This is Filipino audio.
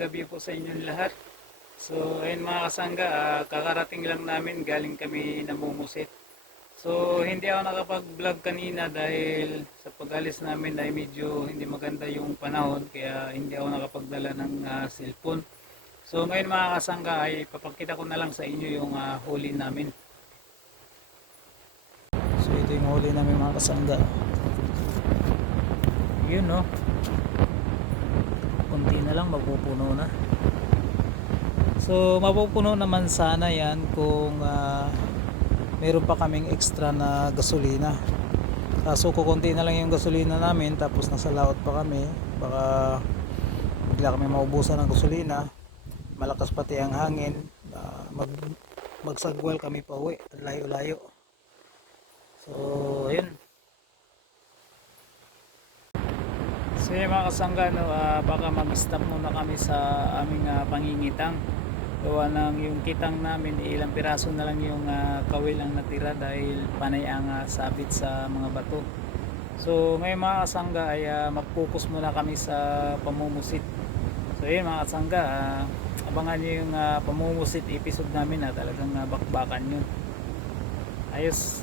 gabi po sa inyong lahat. So ayun mga kasangga, kakarating lang namin, galing kami namumusit. So hindi ako nakapag-vlog kanina dahil sa pag-alis namin ay medyo hindi maganda yung panahon, kaya hindi ako nakapagdala ng cellphone. So ngayon mga kasangga ay papakita ko na lang sa inyo yung huli namin. So ito yung huli namin mga kasangga. Yun no, kunti na lang mapupuno na. So mapupuno naman sana yan kung meron pa kaming extra na gasolina. Kaso kukunti na lang yung gasolina namin, tapos nasa laot pa kami, baka bigla kami maubusan ng gasolina, malakas pati ang hangin, magsagwal kami pa uwi, layo-layo. So ayun. So yung mga kasangga, no, baka mag-stop muna kami sa aming pangingitang. Gawa ng yung kitang namin, ilang piraso na lang yung kawil ang natira dahil panay ang sabit sa mga bato. So ngayon mga kasangga ay mag-focus muna kami sa pamumusit. So yun mga kasangga, abangan nyo yung pamumusit episode namin, talagang bakbakan yun. Ayos.